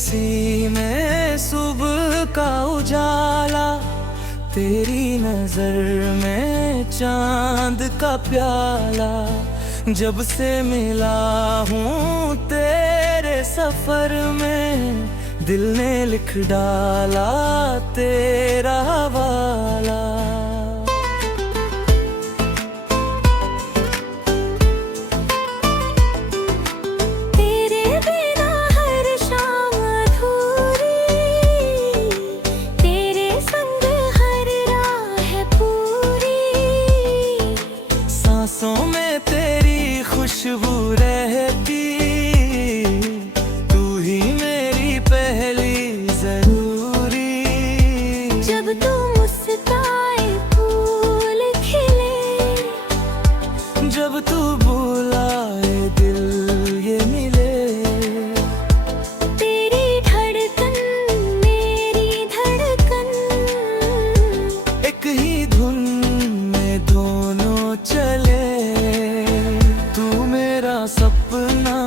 उसी में सुबह का उजाला, तेरी नजर में चांद का प्याला। जब से मिला हूँ तेरे सफर में, दिल ने लिख डाला तेरा हवाला। सांसों में तेरी खुशबू रहती, तू ही मेरी पहली जरूरी। जब तू मुस्काए फूल खिले, जब तू बुलाए दिल ये मिले। तेरी धड़कन मेरी धड़कन, एक ही धुन में दोनों चले। तू मेरा सपना,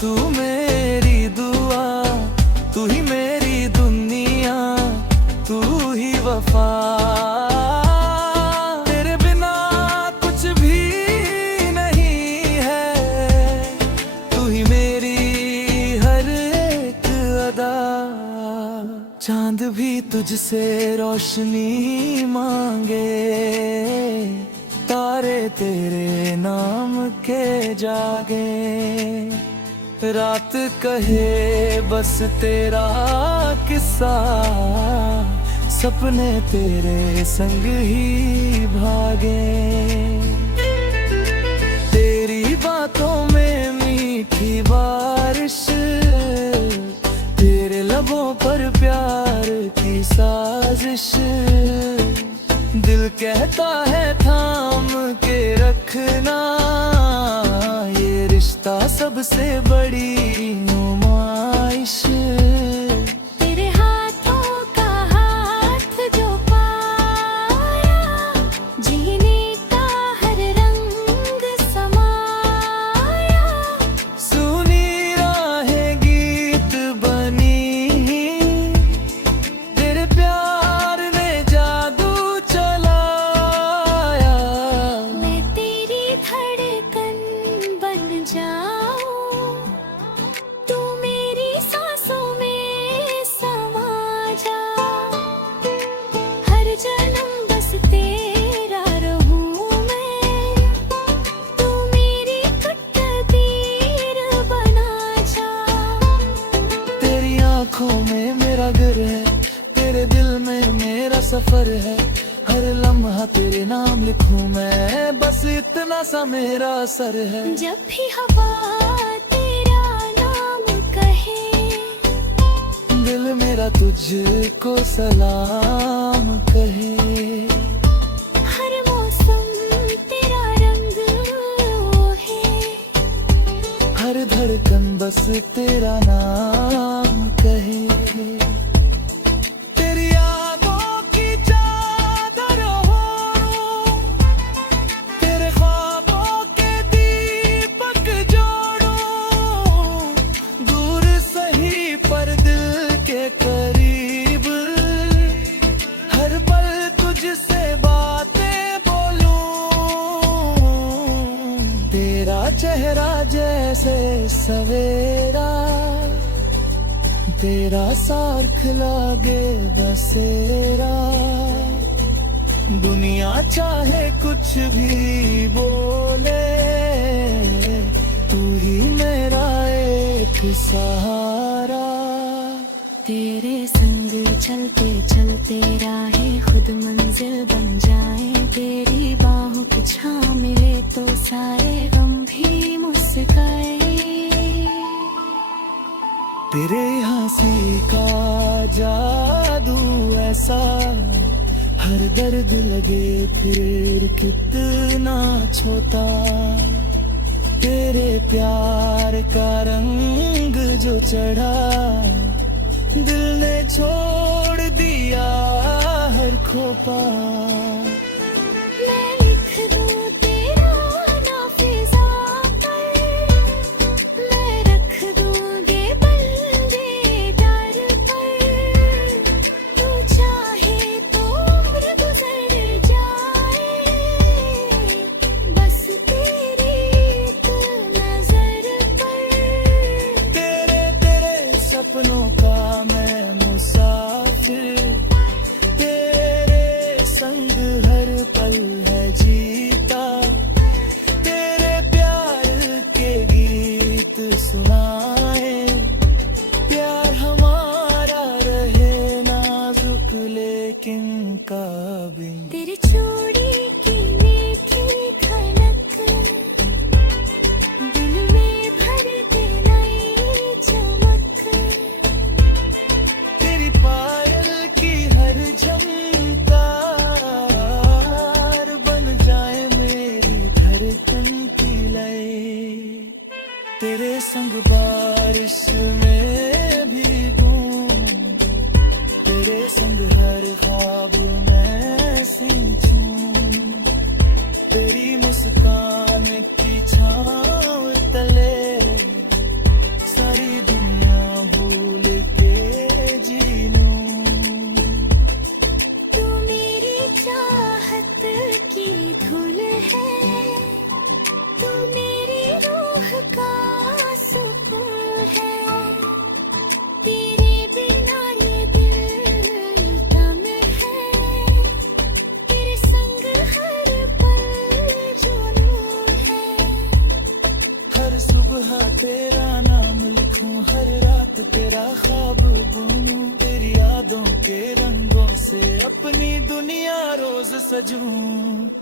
तू मेरी दुआ, तू ही मेरी दुनिया, तू ही वफा। तेरे बिना कुछ भी नहीं है, तू ही मेरी हर एक अदा। चांद भी तुझसे रोशनी मांगे, तारे तेरे नाम के जागे। रात कहे बस तेरा किस्सा, सपने तेरे संग ही भागे। तेरी बातों में मीठी बारिश, तेरे लबों पर प्यार की साजिश। दिल कहता है थाम के रखना, ये रिश्ता सबसे बड़ी नुमाइश। तेरे हाथों का हाथ जो पाया, जीने का हर रंग समाया। सुनी राहें गीत बनी, तेरे प्यार ने जादू चलाया। मैं तेरी धड़कन बन जाऊं, तू मेरी सांसों में समा जा। हर जन्म बस तेरा रहूं मैं, तू मेरी तकदीर बना जा। तेरी आंखों में मेरा घर है, तेरे दिल में मेरा सफर है। हर लम्हा तेरे नाम लिखूं मैं, बस इतना सा मेरा असर है। जब भी हवा तेरा नाम कहे, दिल मेरा तुझको सलाम कहे। हर मौसम तेरा रंग ओहे, हर धड़कन बस तेरा नाम कहे। तेरी यादों की चादर ओढ़ूं, तेरे ख्वाबों के दीपक जोड़ूं। दूर सही पर दिल के करीब, हर पल तुझसे बातें बोलूं। तेरा चेहरा जैसे सवेरा, तेरा सार्थ लागे बसेरा। दुनिया चाहे कुछ भी बोले, तू ही मेरा एक सहारा। तेरे संग चलते चलते राहें खुद मंजिल बन जाए। तेरी बाहों की छां मिले तो सारे गम भी मुस्काए। तेरे हंसी का जादू ऐसा, हर दर्द लगे फिर कितना छोटा। तेरे प्यार का रंग जो चढ़ा, दिल ने छोड़ दिया हर खोपा। मैं लिख दूं तेरा नाम फिजा पर, मैं रख दूंगी बंदे गुलाबी। तेरी चूड़ी की मीठी खनक दिल में भर के नई चमक। तेरी पायल की हर झमकार बन जाए मेरी धड़कन की लय। तेरे संग बारिश में भीगूं, तेरे संग हर ख्वाब में सींचूं। तेरी मुस्कान की छाँव तले सारी दुनिया भूल के जी लूं। तू मेरी चाहत की धुन है, तू मेरी रूह का सुकून है। तेरे बिना ये दिल तम है, तेरे संग हर पल जुनून है। हर सुबह तेरा नाम लिखूं, हर रात तेरा ख्वाब बुनूं। तेरी यादों के रंगों से अपनी दुनिया रोज सजूं।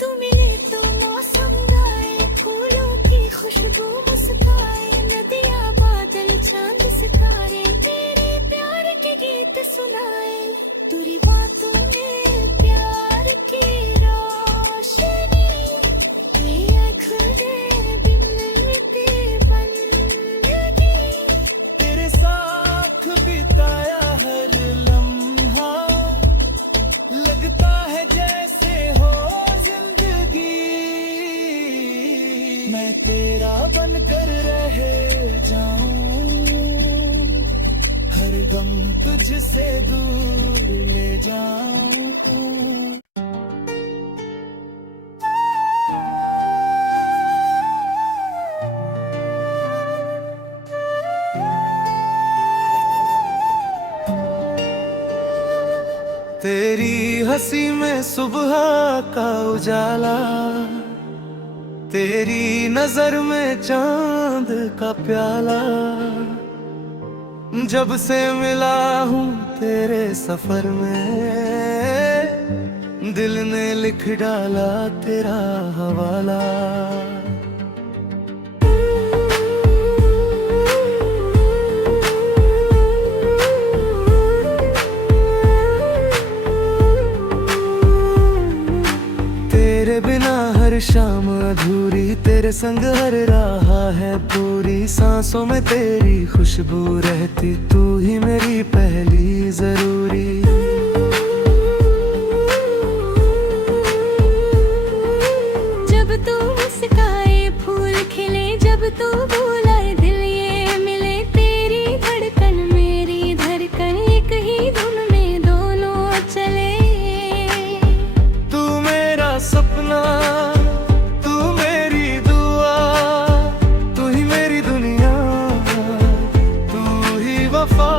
तू मिले तो मौसम गाए, फूलों की खुशबू मुस्काए। नदियाँ बादल चांद सितारे तेरे प्यार के गीत सुनाए। तेरी बातों में प्यार की रोशनी, ये अखरे बिलते बंदगी। तेरे साथ बिताया हर लम्हा लगता है जैसे हो जिंदगी। मैं तेरा बनकर रह जाऊं, हर गम तुझसे दूर ले जाऊं। तेरी हंसी में सुबह का उजाला, तेरी नजर में चांद का प्याला। जब से मिला हूँ तेरे सफर में, दिल ने लिख डाला तेरा हवाला। तेरे बिना हर शाम अधूरी, तेरे संग हर राह है पूरी। सांसों में तेरी खुशबू रहती, तू ही मेरी पहली जरूरी। जब तू मुस्काए फूल खिले, जब तू बुलाए दिल ये मिले। तेरी धड़कन मेरी धड़कन, एक ही धुन में दोनों चले। तू मेरा सपना, तू मेरी दुआ, तू ही मेरी दुनिया, तू ही वफा।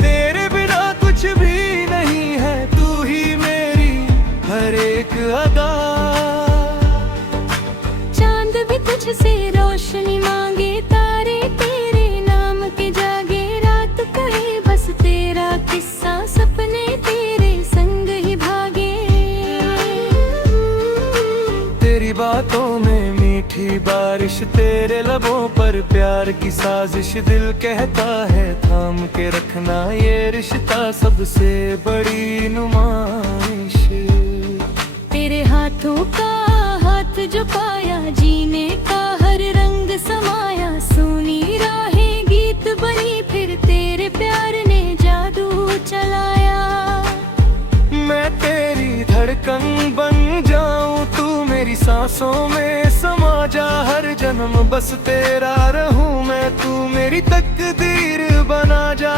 तेरे बिना कुछ भी नहीं है, तू ही मेरी हर एक अदा। चांद भी तुझसे रोशनी मांगे, तारे तेरे नाम के जागे। रात कहे बस तेरा किस्सा, सपने तेरे संग ही भागे। तेरी बातों में मीठी बारिश, तेरे लबों पर प्यार की साजिश। दिल कहता है थाम के रखना ये रिश्ता, सबसे बड़ी नुमाइश। तेरे हाथों का हाथ जो पाया, जीने का हर रंग समाया। सोनी राहें गीत बनी, फिर तेरे प्यार ने जादू चलाया। मैं तेरी धड़कन बन जाऊं, तू मेरी सांसों में समा जा। हर जन्म बस तेरा रहूं मैं, तू मेरी तकदीर बना जा।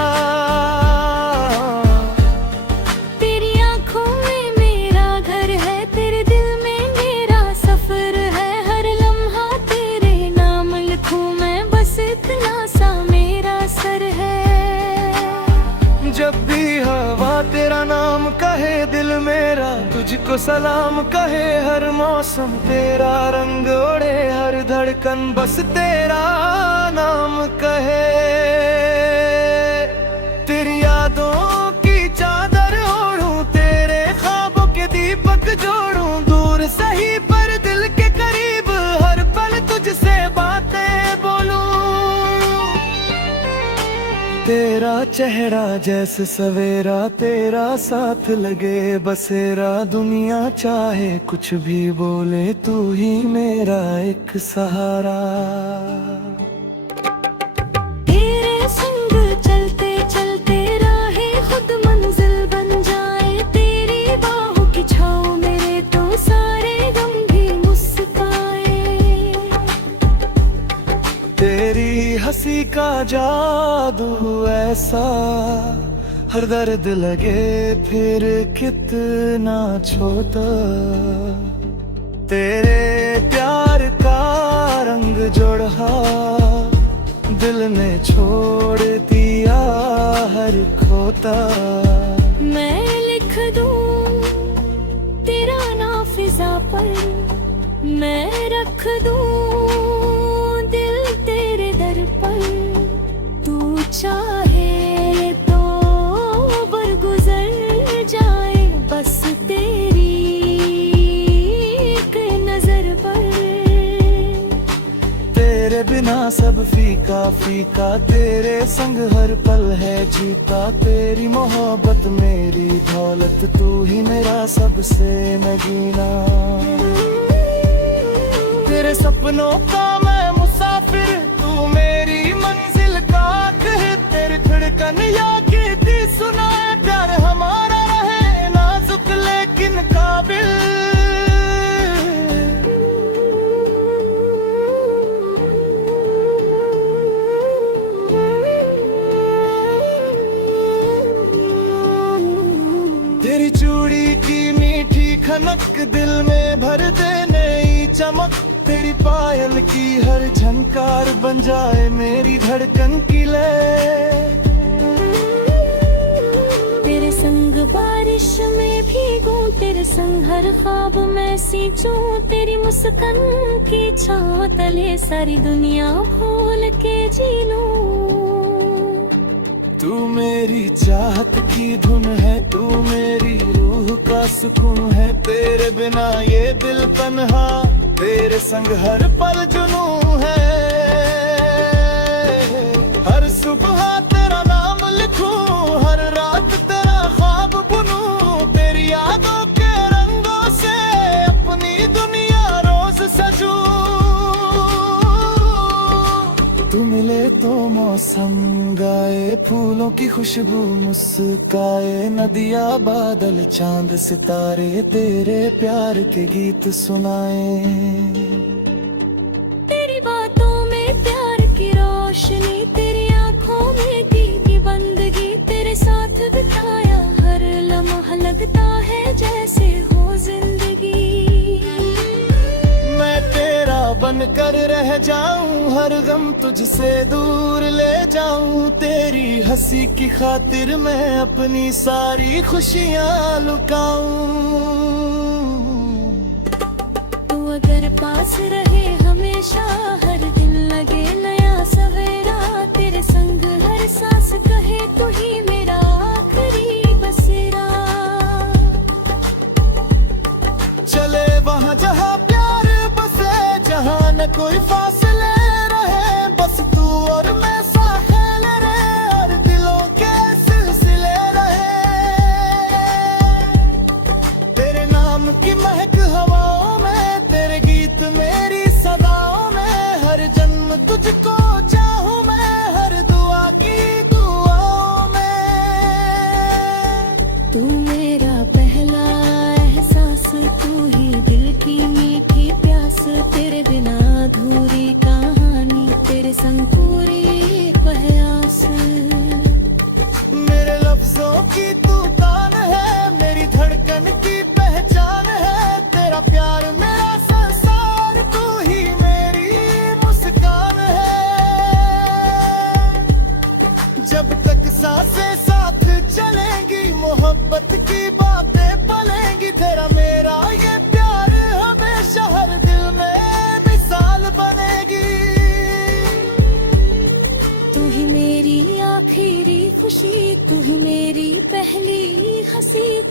तेरी आंखों में मेरा घर है, तेरे दिल में मेरा सफर है। हर लम्हा तेरे नाम लिखूं मैं, बस इतना सा मेरा सर है। जब भी हवा तेरा नाम कहे, दिल मेरा तुझको सलाम कहे। हर मौसम तेरा रंग ओढ़े, हर धड़कन बस तेरा नाम कहे। तेरी यादों की चादर ओढ़ूं, चेहरा जैसे सवेरा, तेरा साथ लगे बसेरा। दुनिया चाहे कुछ भी बोले, तू ही मेरा एक सहारा। तेरे संग चलते चलते राहें खुद मंजिल बन जाए। तेरी बाहों की छाँव मेरे तो सारे गम भी मुस्काए। तेरी हंसी का जादू ऐसा, हर दर्द लगे फिर कितना छोटा। तेरे प्यार का रंग जोड़ा, दिल ने छोड़ दिया हर खोता। मैं लिख दूं तेरा नाम फिजा पर, मैं रख दूं दिल तेरे दर पर। तू चाहे तो बरगुजर जाए बस तेरी एक नजर पर। तेरे बिना सब फीका फीका, तेरे संग हर पल है जीता। तेरी मोहब्बत मेरी दौलत, तू ही मेरा सबसे नगीना। तेरे सपनों का मैं मुसाफिर, तू मेरी मंजिल का आखिर। तेरी धड़कन या कहती सुनाए, प्यार हमारा रहे नाजुक लेकिन काबिल। तेरी चूड़ी की मीठी खनक दिल में भर दे नई चमक। तेरी पायल की हर झनकार बन जाए मेरी धड़कन की लय। तेरे संग बारिश में भीगूं, तेरे संग हर ख्वाब में सींचूं। तेरी मुस्कान की छाँव तले सारी दुनिया भूल के जी लूं। तू मेरी चाहत की धुन है, तू मेरी रूह का सुकून है। तेरे बिना ये दिल तन्हा, तेरे संग हर पल जुनून है। हर सुबह तेरा नाम लिखूं, हर रात तेरा ख्वाब बुनूं। तेरी यादों के रंगों से अपनी दुनिया रोज सजूं। तू मिले तो मौसम गाए, फूलों की खुशबू मुस्काए। नदियाँ बादल चांद सितारे, तेरे प्यार के गीत सुनाए। तेरी बातों में प्यार की रोशनी, तेरी आंखों में की बंदगी। तेरे साथ बिताया हर लम्हा लगता है जैसे हो जिंदगी। मैं तेरा बनकर रह जाऊं, हर गम तुझसे दूर ले जाऊं। तेरी हंसी की खातिर मैं अपनी सारी खुशियाँ लुकाऊं। तू अगर पास रहे हमेशा, हर दिन लगे नया सवेरा। तेरे संग हर सांस कहे तू ही मेरा आखिरी बसेरा। चले वहाँ जहाँ प्यार बसे, जहाँ न कोई फासले रहे। बस तू और मैं साहिल रहे, और दिलों के सिलसिले रहे। तेरे नाम की महक हवाओं में, तेरे गीत मेरी सदाओं में। हर जन्म तुझको चाहूं मैं, हर दुआ की दुआओं में। तू मेरा पहला एहसास, तू ही दिल की मीठी प्यास। तेरे बिना अधूरी कहानी, तेरे संग पूरी प्रयास। मेरे लफ्जों की तू तान है, मेरी धड़कन की पहचान है। तेरा प्यार मेरा संसार, तू ही मेरी मुस्कान है। जब तक सांसें साथ चलेंगी, मोहब्बत की बातें पलेंगी। तेरा मेरा ये प्यार हमेशा हर दिल में मिसाल बनेगी। तू ही मेरी आखिरी खुशी, तू ही मेरी पहली हंसी।